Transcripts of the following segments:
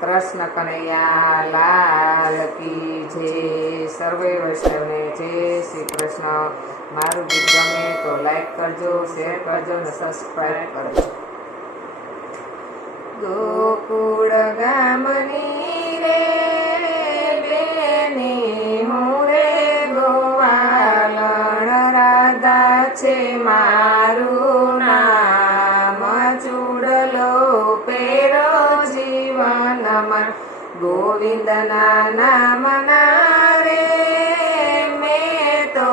કૃષ્ણ કનૈયા લાલ કી જય. સર્વે વૈષ્ણવને જય શ્રી કૃષ્ણ. મારું ગીત ગમે તો લાઈક કરજો શેર કરજો અને સબસ્ક્રાઈબ કરજો. ગોકુળ ગોવિંદના નામના રે, મેં તો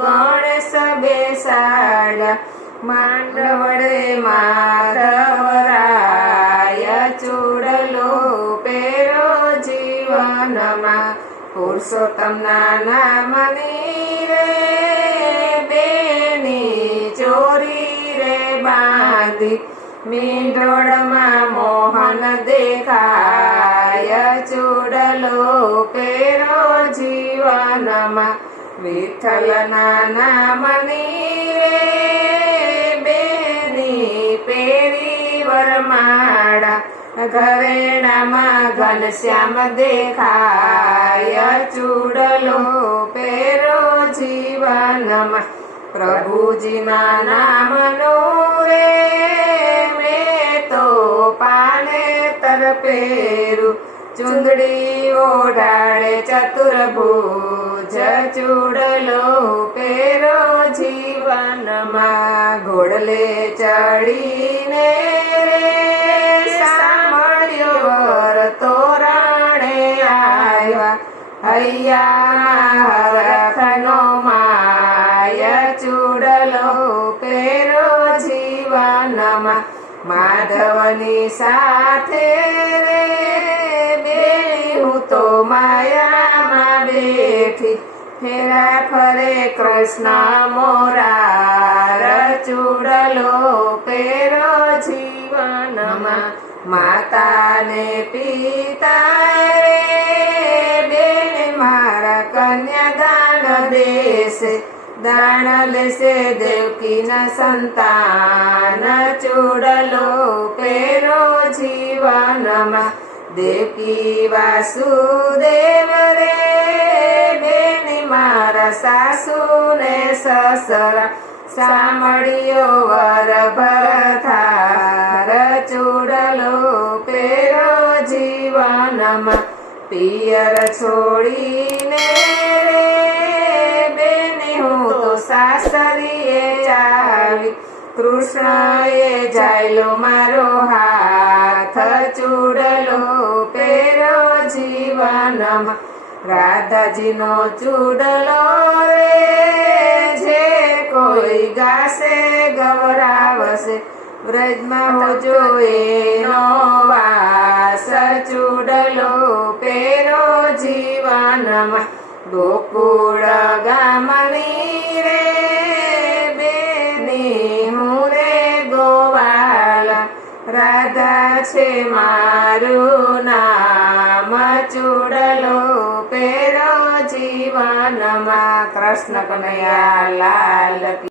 ગણેશ બેસાડ્યા માંડવડે માધવરાય ચૂડલો પેરો જીવનમાં. પુરુષોત્તમના નામની રે, બેની ચોરી રે બાંધી. મીંડોળમાં મોહન દેખાય. ચૂડલો પેરો જીવનમાં વિઠ્ઠલના નામની રે બેની પેરી વરમાળા ઘરેણામાં ઘનશ્યામ દેખાય ચૂડલો પેરો જીવનમાં પ્રભુજીના નામનો રે મેં તો પાને તરપેરું ચુંદડી ઓઢાડે ચતુર્ભુજ, ચૂડલો પેરો જીવનમાં ઘોડલે ચડીને સાંભળ્યો તોરણે આવ્યા, હૈયા હરખનો માય, ચૂડલો પેરો જીવનમાં માધવની સાથે બેની હું તો માયામાં બેઠી. ફેરા ફરે કૃષ્ણ મોરાર ચૂડલો પેરો જીવનમાં. માતાને પિતા રે, બેન મારા કન્યાદાન દેશે. દાણ લેશે દેવકીના સંતાન ચૂડલો પેરો જીવનમાં દેવકી વાસુદેવ રે બેની મારા સાસુ ને સસરા સામળિયો વર ભરથાર ચૂડલો પેરો જીવનમાં પિયર છોડીને રે તો સાસરીએ ચાવી, કૃષ્ણએ જાયલો મારો હાથ, ચૂડલો પેરો જીવનમાં. રાધાજીનો ચૂડલો રે, જે કોઈ ગાશે ગવરાવશે. વ્રજમાં હોજો એનો વાસ, ચૂડલો પેરો જીવનમાં. ગોકુળ ગામની રાધા છે મારું નામ ચૂડલો પેરો જીવનમાં કૃષ્ણ કનૈયા લાલ કી